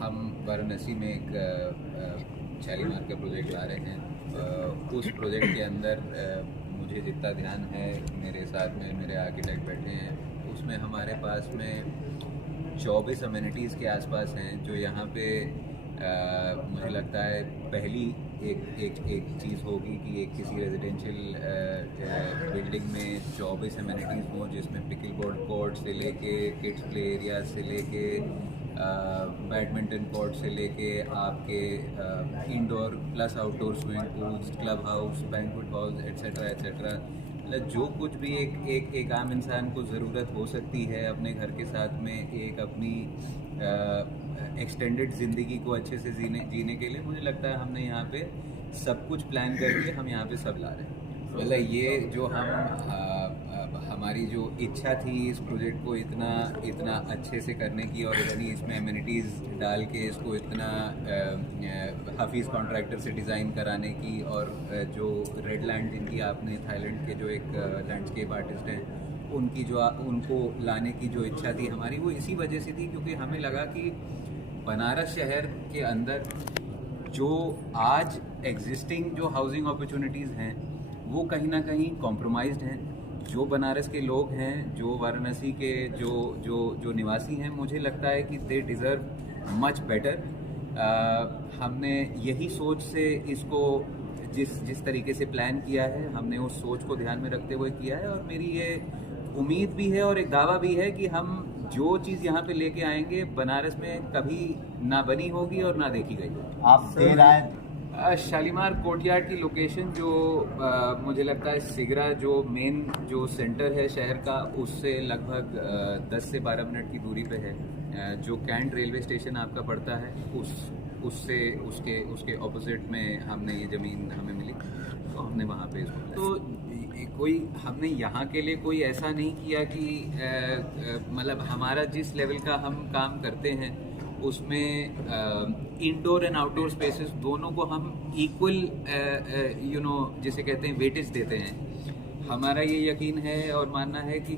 हम वाराणसी में एक शालीमार का प्रोजेक्ट ला रहे हैं। उस प्रोजेक्ट के अंदर मुझे जितना ध्यान है, मेरे साथ में मेरे आर्किटेक्ट बैठे हैं, उसमें हमारे पास में 24 अमेनिटीज़ के आसपास हैं जो यहाँ पे मुझे लगता है पहली एक चीज़ होगी कि एक किसी रेजिडेंशियल बिल्डिंग में 24 अमेनिटीज़ हों, जिसमें पिकल बोर्ड कोर्ट से लेके किड्स प्ले एरिया से लेके बैडमिंटन कोर्ट से लेके आपके indoor plus outdoor swimming pools, club house, banquet halls etcetera etcetera. मतलब जो कुछ भी एक आम इंसान को ज़रूरत हो सकती है अपने घर के साथ में एक अपनी एक्सटेंडेड ज़िंदगी को अच्छे से जीने के लिए, मुझे लगता है हमने यहाँ पे सब कुछ प्लान करके हम यहाँ पे सब ला रहे हैं। मतलब ये जो हमारी जो इच्छा थी इस प्रोजेक्ट को इतना अच्छे से करने की और इतनी इसमें एमिनिटीज़ डाल के इसको इतना हफीज़ कॉन्ट्रैक्टर से डिज़ाइन कराने की, और जो रेड लैंड इनकी आपने थाईलैंड के जो एक लैंडस्केप आर्टिस्ट हैं उनको लाने की जो इच्छा थी हमारी, वो इसी वजह से थी क्योंकि हमें लगा कि बनारस शहर के अंदर जो आज एग्जिस्टिंग जो हाउसिंग अपॉर्चुनिटीज़ हैं वो कहीं ना कहीं कॉम्प्रोमाइज्ड हैं। जो बनारस के लोग हैं, जो वाराणसी के जो निवासी हैं, मुझे लगता है कि दे डिज़र्व मच बेटर। हमने यही सोच से इसको जिस तरीके से प्लान किया है, हमने उस सोच को ध्यान में रखते हुए किया है, और मेरी ये उम्मीद भी है और एक दावा भी है कि हम जो चीज़ यहाँ पे लेके आएंगे बनारस में कभी ना बनी होगी और ना देखी गई होगी। आप दे रहे हैं शालीमार कोर्टयार्ड की लोकेशन जो मुझे लगता है सिगरा जो मेन जो सेंटर है शहर का, उससे लगभग 10 से 12 मिनट की दूरी पे है। जो कैंट रेलवे स्टेशन आपका पड़ता है उससे उसके ऑपोजिट में हमने ये ज़मीन हमें मिली, तो हमने वहाँ पे इसको तो कोई हमने यहाँ के लिए कोई ऐसा नहीं किया कि मतलब हमारा जिस लेवल का हम काम करते हैं उसमें इंडोर एंड आउटडोर स्पेसेस दोनों को हम इक्वल जिसे कहते हैं वेटेज देते हैं। हमारा ये यकीन है और मानना है कि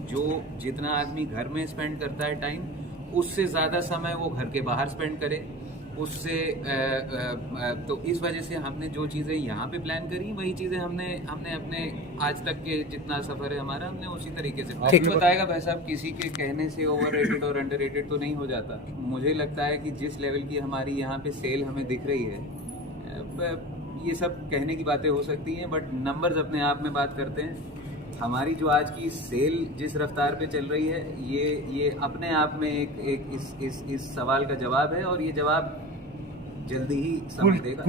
जितना आदमी घर में स्पेंड करता है टाइम, उससे ज़्यादा समय वो घर के बाहर स्पेंड करे, उससे तो इस वजह से हमने जो चीज़ें यहाँ पे प्लान करी वही चीज़ें हमने अपने आज तक के जितना सफ़र है हमारा, हमने उसी तरीके से बताएगा। भाई साहब, किसी के कहने से ओवररेटेड और अंडररेटेड तो नहीं हो जाता। मुझे लगता है कि जिस लेवल की हमारी यहाँ पे सेल हमें दिख रही है, ये सब कहने की बातें हो सकती हैं बट नंबर्स अपने आप में बात करते हैं। हमारी जो आज की सेल जिस रफ्तार पे चल रही है, ये अपने आप में एक इस सवाल का जवाब है, और ये जवाब जल्दी ही समय देगा।